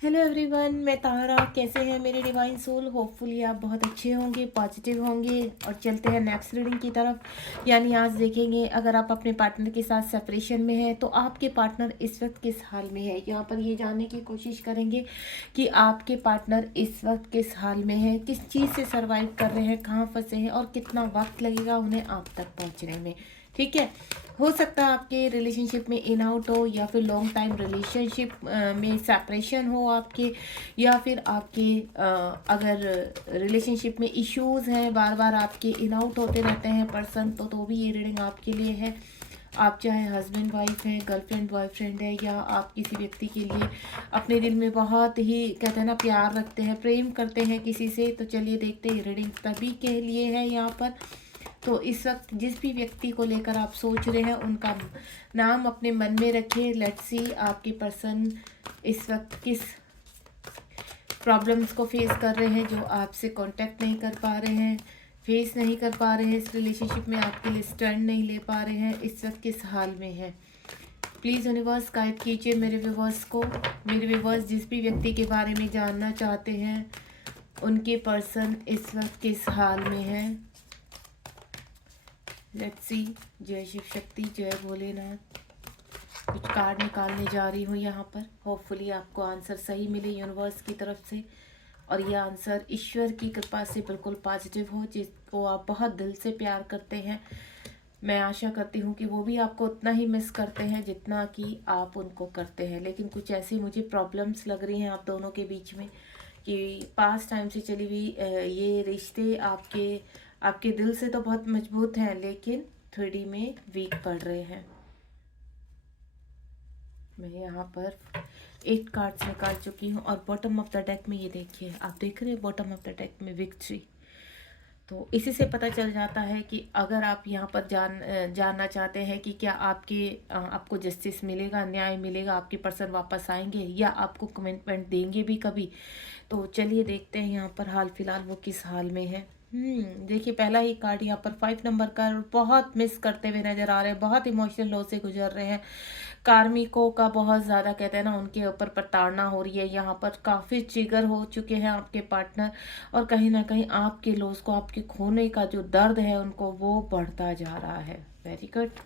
Hello everyone, मैं तारा। कैसे हैं मेरे डिवाइन सोल? होपफुली आप बहुत अच्छे होंगे, पॉजिटिव होंगे। और चलते हैं नेक्स्ट रीडिंग की तरफ। यानी आज देखेंगे अगर आप अपने पार्टनर के साथ सेपरेशन में हैं तो आपके पार्टनर इस वक्त किस हाल में है। यहाँ पर ये जानने की कोशिश करेंगे कि आपके पार्टनर इस वक्त किस हाल में है, किस चीज़ से सर्वाइव कर रहे हैं, कहाँ फंसे हैं और कितना वक्त लगेगा उन्हें आप तक पहुँचने में। ठीक है। हो सकता है आपके रिलेशनशिप में इन आउट हो, या फिर लॉन्ग टाइम रिलेशनशिप में सेपरेशन हो आपके, या फिर आपके अगर रिलेशनशिप में इश्यूज हैं, बार बार आपके इन आउट होते रहते हैं पर्सन, तो भी ये रीडिंग आपके लिए है। आप चाहे हस्बैंड वाइफ हैं, गर्लफ्रेंड बॉयफ्रेंड है, या आप किसी व्यक्ति के लिए अपने दिल में बहुत ही कहते हैं ना प्यार रखते हैं, प्रेम करते हैं किसी से, तो चलिए देखते हैं रीडिंग तभी के लिए है यहाँ पर। तो इस वक्त जिस भी व्यक्ति को लेकर आप सोच रहे हैं उनका नाम अपने मन में रखिए। लेट्स सी आपके पर्सन इस वक्त किस प्रॉब्लम्स को फेस कर रहे हैं, जो आपसे कांटेक्ट नहीं कर पा रहे हैं, फेस नहीं कर पा रहे हैं, इस रिलेशनशिप में आपके लिए स्टैंड नहीं ले पा रहे हैं, इस वक्त किस हाल में है। प्लीज़ यूनिवर्स गाइड कीजिए मेरे व्यूवर्स को। मेरे व्यूवर्स जिस भी व्यक्ति के बारे में जानना चाहते हैं उनके पर्सन इस वक्त किस हाल में है। Let's see. जय शिव शक्ति, जय भोलेनाथ। कुछ कार्ड निकालने जा रही हूँ यहाँ पर। होपफुली आपको आंसर सही मिले यूनिवर्स की तरफ से, और यह आंसर ईश्वर की कृपा से बिल्कुल पॉजिटिव हो, जिसको आप बहुत दिल से प्यार करते हैं। मैं आशा करती हूँ कि वो भी आपको उतना ही मिस करते हैं जितना कि आप उनको करते हैं। लेकिन कुछ ऐसी मुझे प्रॉब्लम्स लग रही हैं आप दोनों के बीच में कि पास्ट टाइम से चली हुई ये रिश्ते आपके दिल से तो बहुत मजबूत हैं, लेकिन 3D में वीक पड़ रहे हैं। मैं यहाँ पर 8 कार्ड्स निकाल चुकी हूँ, और बॉटम ऑफ द डेक में ये देखिए, आप देख रहे हैं बॉटम ऑफ द डेक में विक्ट्री। तो इसी से पता चल जाता है कि अगर आप यहाँ पर जानना चाहते हैं कि क्या आपको जस्टिस मिलेगा, न्याय मिलेगा, आपके पर्सन वापस आएंगे या आपको कमिटमेंट देंगे भी कभी। तो चलिए देखते हैं यहाँ पर हाल फिलहाल वो किस हाल में है। देखिए पहला ही कार्ड यहाँ पर 5 नंबर का, बहुत मिस करते हुए नजर आ रहे हैं, बहुत इमोशनल लो से गुजर रहे हैं। कार्मिकों का बहुत ज़्यादा कहते हैं ना उनके ऊपर प्रताड़ना हो रही है। यहाँ पर काफ़ी ट्रिगर हो चुके हैं आपके पार्टनर, और कहीं ना कहीं आपके लॉस को, आपके खोने का जो दर्द है उनको, वो बढ़ता जा रहा है। Very good.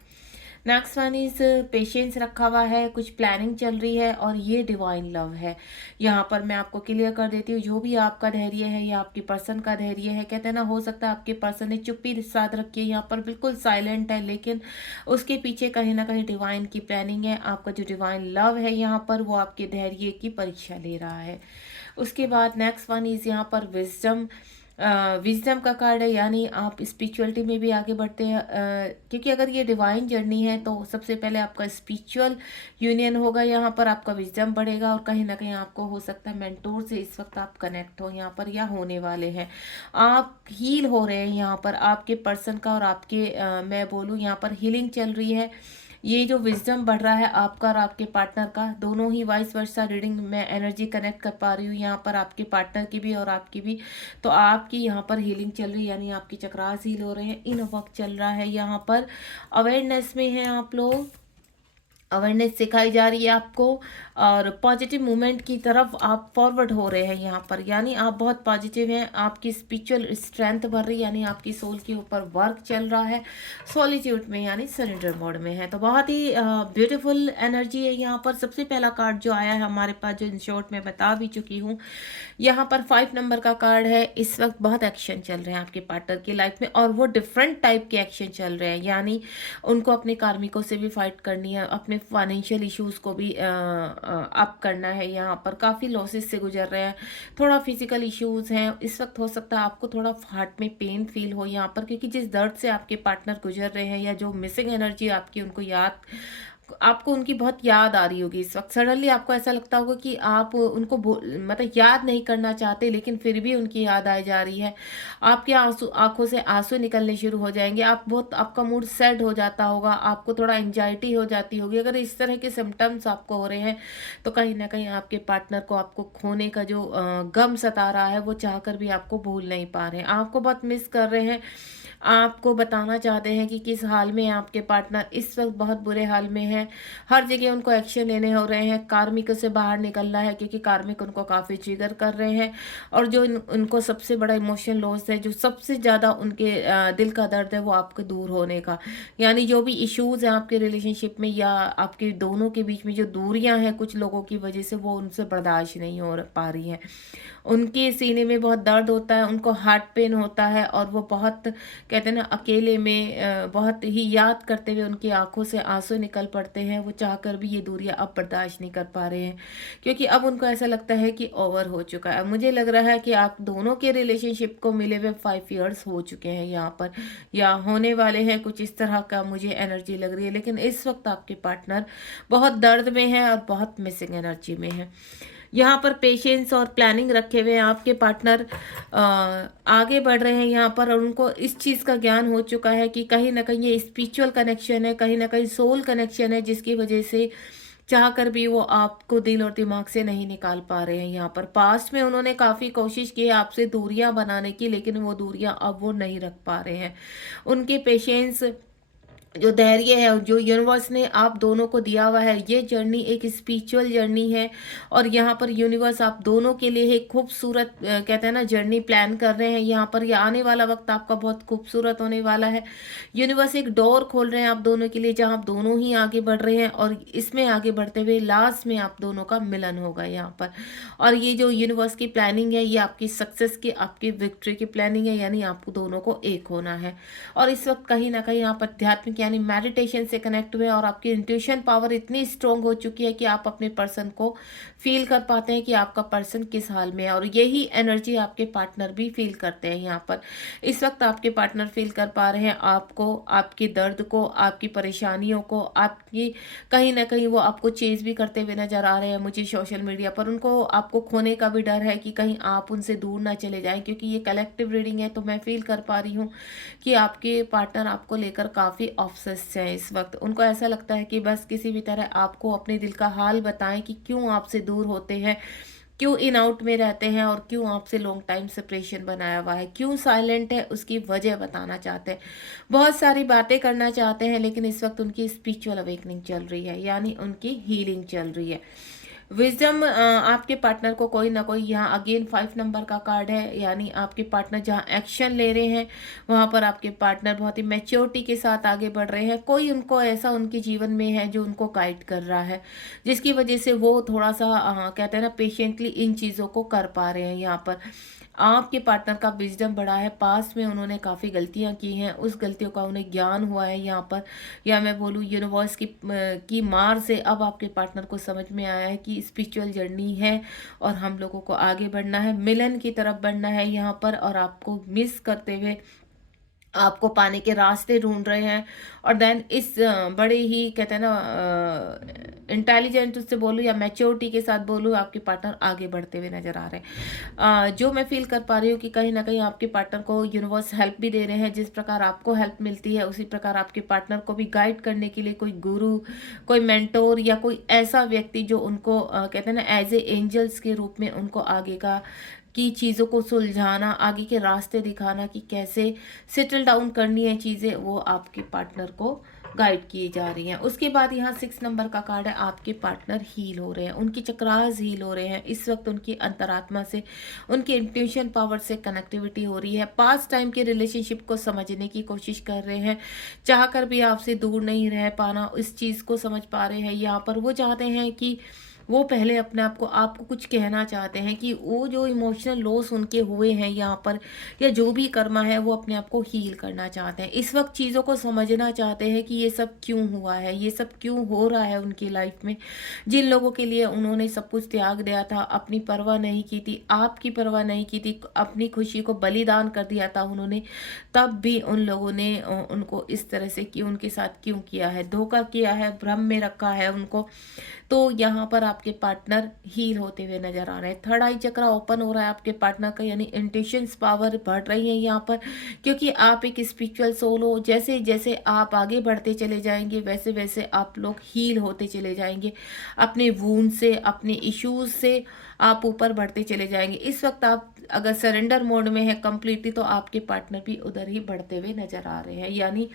Next one is patience रखा हुआ है, कुछ प्लानिंग चल रही है, और ये डिवाइन लव है। यहाँ पर मैं आपको क्लियर कर देती हूँ, जो भी आपका धैर्य है या आपके पर्सन का धैर्य है, कहते हैं ना हो सकता है आपके पर्सन ने चुप्पी साध रखी है, यहाँ पर बिल्कुल साइलेंट है, लेकिन उसके पीछे कहीं ना कहीं डिवाइन की प्लानिंग है। आपका जो डिवाइन लव है यहाँ पर वो आपके धैर्य की परीक्षा ले रहा है। उसके बाद नेक्स्ट वन इज यहाँ पर विजडम। विजडम का कार्ड है, यानी आप स्पिरिचुअलिटी में भी आगे बढ़ते हैं, क्योंकि अगर ये डिवाइन जर्नी है तो सबसे पहले आपका स्पिरिचुअल यूनियन होगा, यहाँ पर आपका विजडम बढ़ेगा, और कहीं ना कहीं आपको हो सकता है मेंटोर से इस वक्त आप कनेक्ट हो यहाँ पर, या होने वाले हैं। आप हील हो रहे हैं यहाँ पर, आपके पर्सन का और आपके मैं बोलूँ यहाँ पर हीलिंग चल रही है। ये जो विजडम बढ़ रहा है आपका और आपके पार्टनर का, दोनों ही वाइस वर्सा रीडिंग में एनर्जी कनेक्ट कर पा रही हूँ यहाँ पर, आपके पार्टनर की भी और आपकी भी। तो आपकी यहाँ पर हीलिंग चल रही है, यानी आपकी चक्रास हील हो रहे हैं, इन वक्त चल रहा है यहाँ पर। अवेयरनेस में है आप लोग, अवेयरनेस सिखाई जा रही है आपको, और पॉजिटिव मूवमेंट की तरफ आप फॉरवर्ड हो रहे हैं यहाँ पर, यानी आप बहुत पॉजिटिव हैं, आपकी स्पिरिचुअल स्ट्रेंथ बढ़ रही है, यानी आपकी सोल के ऊपर वर्क चल रहा है। सॉलिट्यूड में यानी सरेंडर मोड में है, तो बहुत ही ब्यूटीफुल एनर्जी है यहाँ पर। सबसे पहला कार्ड जो आया है हमारे पास, जो इन शॉर्ट में बता भी चुकी हूँ, यहाँ पर 5 नंबर का कार्ड है। इस वक्त बहुत एक्शन चल रहे हैं आपके पार्टनर की लाइफ में, और वो डिफरेंट टाइप के एक्शन चल रहे हैं, यानी उनको अपने कार्मिकों से भी फाइट करनी है, अपने फाइनेंशियल इश्यूज को भी अप करना है। यहाँ पर काफ़ी लॉसेस से गुजर रहे हैं, थोड़ा फिजिकल इश्यूज हैं इस वक्त। हो सकता है आपको थोड़ा हार्ट में पेन फील हो यहाँ पर, क्योंकि जिस दर्द से आपके पार्टनर गुजर रहे हैं, या जो मिसिंग एनर्जी आपकी उनको आपको उनकी बहुत याद आ रही होगी इस वक्त। सडनली आपको ऐसा लगता होगा कि आप उनको मतलब याद नहीं करना चाहते, लेकिन फिर भी उनकी याद आ जा रही है। आपके आंखों से आंसू निकलने शुरू हो जाएंगे, आपका मूड सैड हो जाता होगा, आपको थोड़ा एंजाइटी हो जाती होगी। अगर इस तरह के सिम्टम्स आपको हो रहे हैं तो कहीं ना कहीं आपके पार्टनर को आपको खोने का जो गम सता रहा है, वो चाहकर भी आपको भूल नहीं पा रहे हैं, आपको बहुत मिस कर रहे हैं। आपको बताना चाहते हैं कि किस हाल में है आपके पार्टनर। इस वक्त बहुत बुरे हाल में है, हर जगह उनको एक्शन लेने हो रहे हैं, कार्मिक से बाहर निकलना है क्योंकि कार्मिक उनको काफ़ी ट्रिगर कर रहे हैं। और जो उनको सबसे बड़ा इमोशनल लॉस है, जो सबसे ज़्यादा उनके दिल का दर्द है, वो आपके दूर होने का। यानी जो भी इश्यूज़ हैं आपके रिलेशनशिप में या आपके दोनों के बीच में जो दूरियां हैं कुछ लोगों की वजह से, वो उनसे बर्दाश्त नहीं हो पा रही हैं। उनके सीने में बहुत दर्द होता है, उनको हार्ट पेन होता है और वो बहुत कहते हैं ना अकेले में बहुत ही याद करते हुए उनकी आंखों से आंसू निकल पड़ते हैं। वो चाहकर भी ये दूरियां अब बर्दाश्त नहीं कर पा रहे हैं क्योंकि अब उनको ऐसा लगता है कि ओवर हो चुका है। मुझे लग रहा है कि आप दोनों के रिलेशनशिप को मिले हुए 5 ईयर्स हो चुके हैं यहाँ पर, या होने वाले हैं, कुछ इस तरह का मुझे एनर्जी लग रही है। लेकिन इस वक्त आपके पार्टनर बहुत दर्द में है और बहुत मिसिंग एनर्जी में है। यहाँ पर पेशेंस और प्लानिंग रखे हुए हैं आपके पार्टनर, आगे बढ़ रहे हैं यहाँ पर। और उनको इस चीज़ का ज्ञान हो चुका है कि कहीं ना कहीं ये स्पिरिचुअल कनेक्शन है, कहीं ना कहीं सोल कनेक्शन है, जिसकी वजह से चाह कर भी वो आपको दिल और दिमाग से नहीं निकाल पा रहे हैं। यहाँ पर पास्ट में उन्होंने काफ़ी कोशिश की है आपसे दूरियां बनाने की, लेकिन वो दूरियां अब वो नहीं रख पा रहे हैं। उनके पेशेंस, जो धैर्य है, जो यूनिवर्स ने आप दोनों को दिया हुआ है, ये जर्नी एक स्पिरिचुअल जर्नी है। और यहाँ पर यूनिवर्स आप दोनों के लिए एक खूबसूरत कहते हैं ना जर्नी प्लान कर रहे हैं। यहाँ पर ये आने वाला वक्त आपका बहुत खूबसूरत होने वाला है। यूनिवर्स एक डोर खोल रहे हैं आप दोनों के लिए, जहाँ आप दोनों ही आगे बढ़ रहे हैं। और इसमें आगे बढ़ते हुए लास्ट में आप दोनों का मिलन होगा यहाँ पर। और ये जो यूनिवर्स की प्लानिंग है, ये आपकी सक्सेस की, आपकी विक्ट्री की प्लानिंग है, यानी आपको दोनों को एक होना है। और इस वक्त कहीं ना कहीं आप आध्यात्मिक यानी मेडिटेशन से कनेक्ट हुए और आपकी इंट्यूशन पावर इतनी स्ट्रांग हो चुकी है कि आप अपने पर्सन को फील कर पाते हैं कि आपका पर्सन किस हाल में है। और यही एनर्जी आपके पार्टनर भी फील करते हैं यहाँ पर। इस वक्त आपके पार्टनर फील कर पा रहे हैं आपको, आपके दर्द को, आपकी परेशानियों को, आपकी कहीं ना कहीं वो आपको चेज भी करते हुए नजर आ रहे हैं मुझे सोशल मीडिया पर। उनको आपको खोने का भी डर है कि कहीं आप उनसे दूर ना चले जाएं, क्योंकि ये कलेक्टिव रीडिंग है। तो मैं फील कर पा रही हूँ कि आपके पार्टनर आपको लेकर काफ़ी ऑब्सेस्ड हैं इस वक्त। उनको ऐसा लगता है कि बस किसी भी तरह आपको अपने दिल का हाल बताएं कि क्यों आपसे दूर होते हैं, क्यों इन आउट में रहते हैं, और क्यों आपसे लॉन्ग टाइम सेपरेशन बनाया हुआ है, क्यों साइलेंट है, उसकी वजह बताना चाहते हैं। बहुत सारी बातें करना चाहते हैं, लेकिन इस वक्त उनकी स्पिरिचुअल अवेकनिंग चल रही है, यानी उनकी हीलिंग चल रही है। विजडम आपके पार्टनर को कोई ना कोई, यहाँ अगेन 5 नंबर का कार्ड है, यानी आपके पार्टनर जहाँ एक्शन ले रहे हैं वहाँ पर आपके पार्टनर बहुत ही मैच्योरिटी के साथ आगे बढ़ रहे हैं। कोई उनको ऐसा उनके जीवन में है जो उनको गाइड कर रहा है, जिसकी वजह से वो थोड़ा सा कहते हैं ना पेशेंटली इन चीज़ों को कर पा रहे हैं। यहाँ पर आपके पार्टनर का विजडम बढ़ा है, पास्ट में उन्होंने काफ़ी गलतियां की हैं, उस गलतियों का उन्हें ज्ञान हुआ है यहाँ पर। या मैं बोलूँ यूनिवर्स की मार से अब आपके पार्टनर को समझ में आया है कि स्पिरिचुअल जर्नी है और हम लोगों को आगे बढ़ना है, मिलन की तरफ बढ़ना है यहाँ पर। और आपको मिस करते हुए आपको पाने के रास्ते ढूंढ रहे हैं। और देन इस बड़े ही कहते हैं ना इंटेलिजेंट उससे बोलूँ या मैच्योरिटी के साथ बोलूँ, आपके पार्टनर आगे बढ़ते हुए नजर आ रहे हैं। जो मैं फील कर पा रही हूँ कि कहीं ना कहीं आपके पार्टनर को यूनिवर्स हेल्प भी दे रहे हैं। जिस प्रकार आपको हेल्प मिलती है, उसी प्रकार आपके पार्टनर को भी गाइड करने के लिए कोई गुरु, कोई मेंटोर या कोई ऐसा व्यक्ति जो उनको कहते हैं ना एज ए एंजल्स के रूप में उनको आगे का की चीज़ों को सुलझाना, आगे के रास्ते दिखाना कि कैसे सेटल डाउन करनी है चीज़ें, वो आपके पार्टनर को गाइड की जा रही हैं। उसके बाद यहाँ 6 नंबर का कार्ड है, आपके पार्टनर हील हो रहे हैं, उनकी चक्रास हील हो रहे हैं इस वक्त। उनकी अंतरात्मा से, उनकी इंट्यूशन पावर से कनेक्टिविटी हो रही है। पास्ट टाइम के रिलेशनशिप को समझने की कोशिश कर रहे हैं, चाह कर भी आपसे दूर नहीं रह पाना, इस चीज़ को समझ पा रहे हैं। यहाँ पर वो चाहते हैं कि वो पहले अपने आप को आपको कुछ कहना चाहते हैं कि वो जो इमोशनल लॉस उनके हुए हैं यहाँ पर, या जो भी कर्मा है, वो अपने आप को हील करना चाहते हैं इस वक्त। चीज़ों को समझना चाहते हैं कि ये सब क्यों हुआ है, ये सब क्यों हो रहा है उनकी लाइफ में। जिन लोगों के लिए उन्होंने सब कुछ त्याग दिया था, अपनी परवाह नहीं की थी, आपकी परवाह नहीं की थी, अपनी खुशी को बलिदान कर दिया था उन्होंने, तब भी उन लोगों ने उनको इस तरह से क्यों, उनके साथ क्यों किया है, धोखा किया है, भ्रम में रखा है उनको। तो यहाँ पर आप आपके पार्टनर हील होते हुए नजर आ रहे हैं। थर्ड आई चक्रा ओपन हो रहा है आपके पार्टनर का, यानी इंट्यूशंस पावर बढ़ रही है यहाँ पर, क्योंकि आप एक स्पिरिचुअल सोल हो। जैसे जैसे आप आगे बढ़ते चले जाएंगे वैसे वैसे आप लोग हील होते चले जाएंगे अपने वूंड से, अपने इश्यूज से आप ऊपर बढ़ते चले जाएंगे। इस वक्त आप अगर सरेंडर मोड में है कंप्लीटली, तो आपके पार्टनर भी उधर ही बढ़ते हुए नजर आ रहे हैं। यानी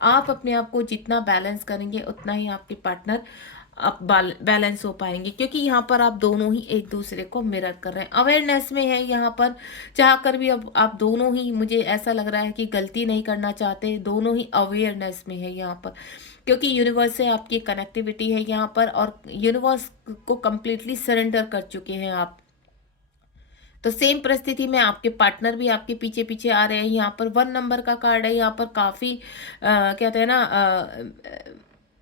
आप अपने आप को जितना बैलेंस करेंगे उतना ही आपके पार्टनर आप बैलेंस हो पाएंगे, क्योंकि यहाँ पर आप दोनों ही एक दूसरे को मिरर कर रहे हैं, अवेयरनेस में है यहाँ पर। चाह कर भी अब आप दोनों ही, मुझे ऐसा लग रहा है कि गलती नहीं करना चाहते, दोनों ही अवेयरनेस में है यहाँ पर, क्योंकि यूनिवर्स से आपकी कनेक्टिविटी है यहाँ पर, और यूनिवर्स को कम्प्लीटली सरेंडर कर चुके हैं आप। तो सेम परिस्थिति में आपके पार्टनर भी आपके पीछे पीछे आ रहे हैं। यहाँ पर 1 नंबर का कार्ड है, यहाँ पर काफी कहते हैं ना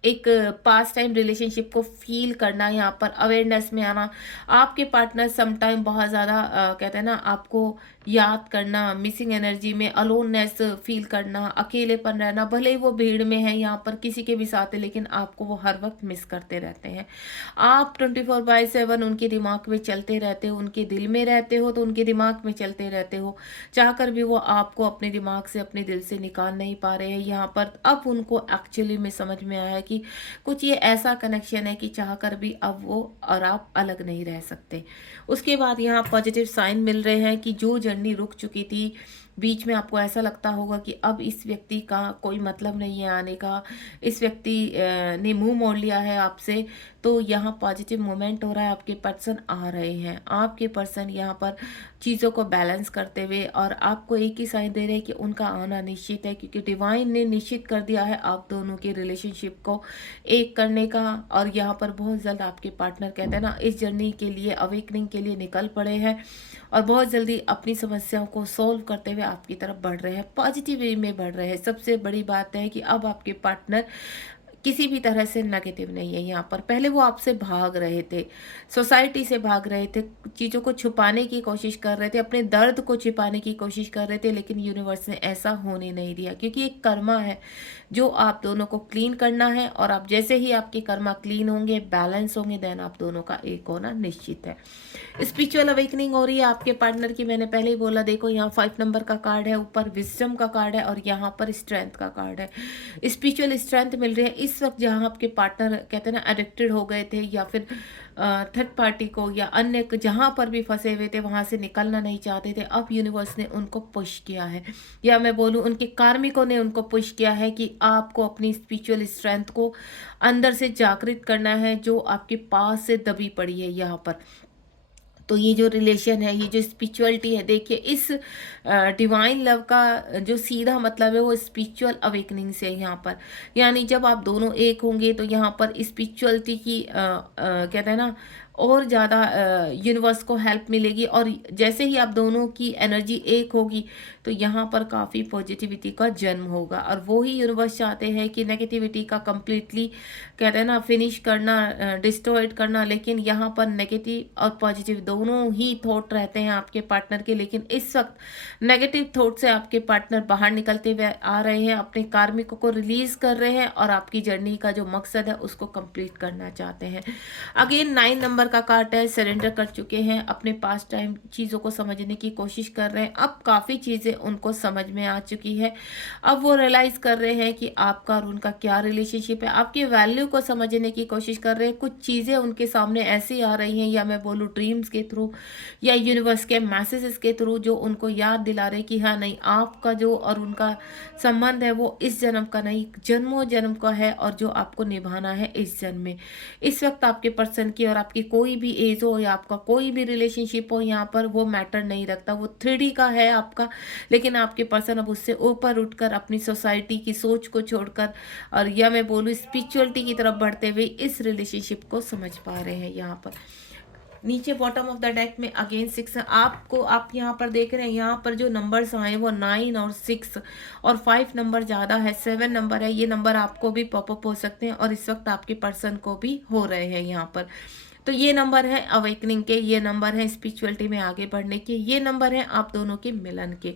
एक पास्ट टाइम रिलेशनशिप को फील करना, यहाँ पर अवेयरनेस में आना। आपके पार्टनर समटाइम बहुत ज़्यादा कहते हैं ना आपको याद करना, मिसिंग एनर्जी में अलोननेस फील करना, अकेलेपन रहना। भले ही वो भीड़ में है यहाँ पर किसी के भी साथ है, लेकिन आपको वो हर वक्त मिस करते रहते हैं। आप 24/7 उनके दिमाग में चलते रहते हो, उनके दिल में रहते हो तो उनके दिमाग में चलते रहते हो। चाहकर भी वो आपको अपने दिमाग से, अपने दिल से निकाल नहीं पा रहे हैं यहाँ पर। अब उनको एक्चुअली में समझ में आया कि कुछ ये ऐसा कनेक्शन है कि चाहकर भी अब वो और आप अलग नहीं रह सकते। उसके बाद यहाँ पॉजिटिव साइन मिल रहे हैं कि जो जर्नी रुक चुकी थी बीच में, आपको ऐसा लगता होगा कि अब इस व्यक्ति का कोई मतलब नहीं है आने का, इस व्यक्ति ने मुंह मोड़ लिया है आपसे, तो यहाँ पॉजिटिव मोमेंट हो रहा है। आपके पर्सन आ रहे हैं, आपके पर्सन यहाँ पर चीज़ों को बैलेंस करते हुए, और आपको एक ही साइन दे रहे हैं कि उनका आना निश्चित है, क्योंकि डिवाइन ने निश्चित कर दिया है आप दोनों के रिलेशनशिप को एक करने का। और यहाँ पर बहुत जल्द आपके पार्टनर कहते हैं ना इस जर्नी के लिए, अवेकनिंग के लिए निकल पड़े हैं, और बहुत जल्दी अपनी समस्याओं को सॉल्व करते हुए आपकी तरफ बढ़ रहे हैं, पॉजिटिव वे में बढ़ रहे हैं। सबसे बड़ी बात है कि अब आपके पार्टनर किसी भी तरह से नेगेटिव नहीं है यहाँ पर। पहले वो आपसे भाग रहे थे, सोसाइटी से भाग रहे थे, चीज़ों को छुपाने की कोशिश कर रहे थे, अपने दर्द को छिपाने की कोशिश कर रहे थे, लेकिन यूनिवर्स ने ऐसा होने नहीं दिया, क्योंकि एक कर्मा है जो आप दोनों को क्लीन करना है। और आप जैसे ही आपके कर्मा क्लीन होंगे, बैलेंस होंगे, देन आप दोनों का एक होना निश्चित है। स्पिरिचुअल अवेकनिंग हो रही है आपके पार्टनर की। मैंने पहले ही बोला, देखो यहाँ 5 नंबर का कार्ड है, ऊपर विजडम का कार्ड है, और यहाँ पर स्ट्रेंथ का कार्ड है। स्पिरिचुअल स्ट्रेंथ मिल रही है इस वक्त, जहाँ आपके पार्टनर कहते हैं ना एडिक्टेड हो गए थे, या फिर थर्ड पार्टी को या अन्य जहाँ पर भी फंसे हुए थे वहाँ से निकलना नहीं चाहते थे। अब यूनिवर्स ने उनको पुश किया है, या मैं बोलूँ उनके कार्मिकों ने उनको पुश किया है कि आपको अपनी स्पिरिचुअल स्ट्रेंथ को अंदर से जागृत करना है, जो आपके पास से दबी पड़ी है यहाँ पर। तो ये जो रिलेशन है, ये जो स्पिरिचुअलिटी है, देखिए इस डिवाइन लव का जो सीधा मतलब है वो स्पिरिचुअल अवेकनिंग से है यहाँ पर। यानी जब आप दोनों एक होंगे तो यहाँ पर स्पिरिचुअलिटी की कहते हैं ना और ज़्यादा यूनिवर्स को हेल्प मिलेगी, और जैसे ही आप दोनों की एनर्जी एक होगी तो यहाँ पर काफ़ी पॉजिटिविटी का जन्म होगा। और वो ही यूनिवर्स चाहते हैं कि नेगेटिविटी का कम्प्लीटली कहते हैं ना फिनिश करना, डिस्ट्रॉयड करना। लेकिन यहाँ पर नेगेटिव और पॉजिटिव दोनों ही थॉट रहते हैं आपके पार्टनर के, लेकिन इस वक्त नेगेटिव थॉट से आपके पार्टनर बाहर निकलते हुए आ रहे हैं, अपने कार्मिकों को रिलीज कर रहे हैं, और आपकी जर्नी का जो मकसद है उसको कंप्लीट करना चाहते हैं। अगेन 9 नंबर का कार्ड है, सरेंडर कर चुके हैं, अपने पास टाइम चीज़ों को समझने की कोशिश कर रहे हैं। अब काफ़ी चीज़ें उनको समझ में आ चुकी है, अब वो रियलाइज़ कर रहे हैं कि आपका और उनका क्या रिलेशनशिप है, आपकी वैल्यू को समझने की कोशिश कर रहे हैं। कुछ चीज़ें उनके सामने ऐसी आ रही हैं, या मैं बोलूँ ड्रीम्स के थ्रू या यूनिवर्स के मैसेजेस के थ्रू, जो उनको याद दिला रहे कि हाँ नहीं, आपका जो और उनका संबंध है वो इस जन्म का नहीं, जन्मों जन्म का है, और जो आपको निभाना है इस जन्म में। इस वक्त आपके पर्सन की और आपकी कोई भी एज हो या आपका कोई भी रिलेशनशिप हो, यहाँ पर वो मैटर नहीं रखता, वो 3D का है आपका, लेकिन आपके पर्सन अब उससे ऊपर उठकर अपनी सोसाइटी की सोच को छोड़कर, और या मैं बोलूँ स्पिरिचुअलिटी की तरफ बढ़ते हुए इस रिलेशनशिप को समझ पा रहे हैं। यहाँ पर नीचे बॉटम ऑफ द डेक में अगेन 6 आपको, आप यहाँ पर देख रहे हैं, यहाँ पर जो नंबर्स आए वो 9 और 6 और 5 नंबर ज़्यादा है, 7 नंबर है। ये नंबर आपको भी पॉपअप हो सकते हैं, और इस वक्त आपके पर्सन को भी हो रहे हैं यहाँ पर। तो ये नंबर है अवेकनिंग के, ये नंबर है स्पिरिचुअलिटी में आगे बढ़ने के, ये नंबर है आप दोनों के मिलन के।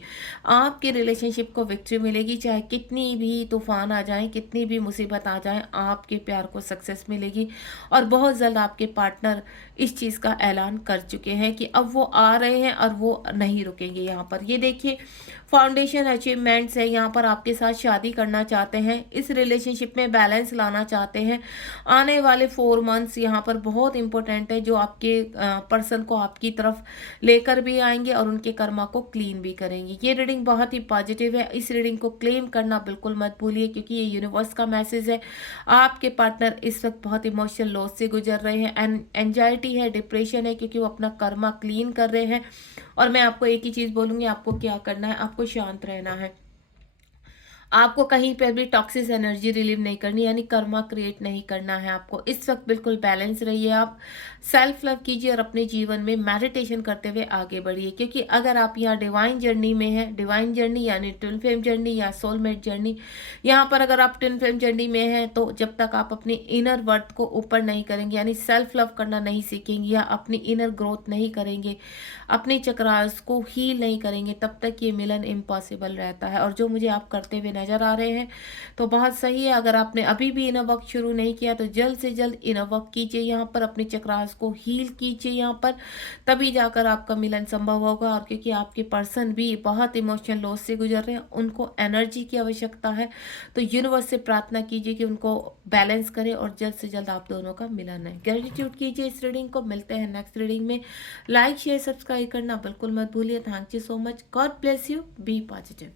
आपके रिलेशनशिप को विक्ट्री मिलेगी, चाहे कितनी भी तूफान आ जाए, कितनी भी मुसीबत आ जाए, आपके प्यार को सक्सेस मिलेगी। और बहुत जल्द आपके पार्टनर इस चीज़ का ऐलान कर चुके हैं कि अब वो आ रहे हैं और वो नहीं रुकेंगे। यहाँ पर ये देखिए फाउंडेशन अचीवमेंट्स है, यहाँ पर आपके साथ शादी करना चाहते हैं, इस रिलेशनशिप में बैलेंस लाना चाहते हैं। आने वाले 4 मंथ्स यहाँ पर बहुत इंपॉर्टेंट है, जो आपके पर्सन को आपकी तरफ लेकर भी आएंगे और उनके कर्मा को क्लीन भी करेंगे। ये रीडिंग बहुत ही पॉजिटिव है, इस रीडिंग को क्लेम करना बिल्कुल मत भूलिए, क्योंकि ये यूनिवर्स का मैसेज है। आपके पार्टनर इस वक्त बहुत इमोशनल लॉस से गुजर रहे हैं, एंजाइटी है, डिप्रेशन है, क्योंकि वो अपना कर्मा क्लीन कर रहे हैं। और मैं आपको एक ही चीज़ बोलूँगी, आपको क्या करना है, आपको शांत रहना है। आपको कहीं पर भी टॉक्सिक एनर्जी रिलीव नहीं करनी, यानी कर्मा क्रिएट नहीं करना है आपको। इस वक्त बिल्कुल बैलेंस रहिए, आप सेल्फ लव कीजिए और अपने जीवन में मेडिटेशन करते हुए आगे बढ़िए। क्योंकि अगर आप यहाँ डिवाइन जर्नी में हैं, डिवाइन जर्नी यानी ट्विन फ्लेम जर्नी या सोलमेट जर्नी, यहाँ पर अगर आप ट्विन फ्लेम जर्नी में हैं, तो जब तक आप अपनी इनर वर्थ को ऊपर नहीं करेंगे, यानी सेल्फ लव करना नहीं सीखेंगे या अपनी इनर ग्रोथ नहीं करेंगे, अपने चक्रास को हील नहीं करेंगे, तब तक ये मिलन इम्पॉसिबल रहता है। और जो मुझे आप करते हुए नजर आ रहे हैं तो बहुत सही है। अगर आपने अभी भी इनर वर्क शुरू नहीं किया तो जल्द से जल्द इनर वर्क कीजिए, यहाँ पर अपने चक्रास को हील कीजिए यहाँ पर, तभी जाकर आपका मिलन संभव होगा। और क्योंकि आपके पर्सन भी बहुत इमोशनल लॉस से गुजर रहे हैं, उनको एनर्जी की आवश्यकता है, तो यूनिवर्स से प्रार्थना कीजिए कि उनको बैलेंस करे और जल्द से जल्द आप दोनों का मिलन है। ग्रेटिट्यूड कीजिए इस रीडिंग को। मिलते हैं नेक्स्ट रीडिंग में। लाइक शेयर सब्सक्राइब करना बिल्कुल मत भूलिए। Thank you so much. God bless you. Be positive.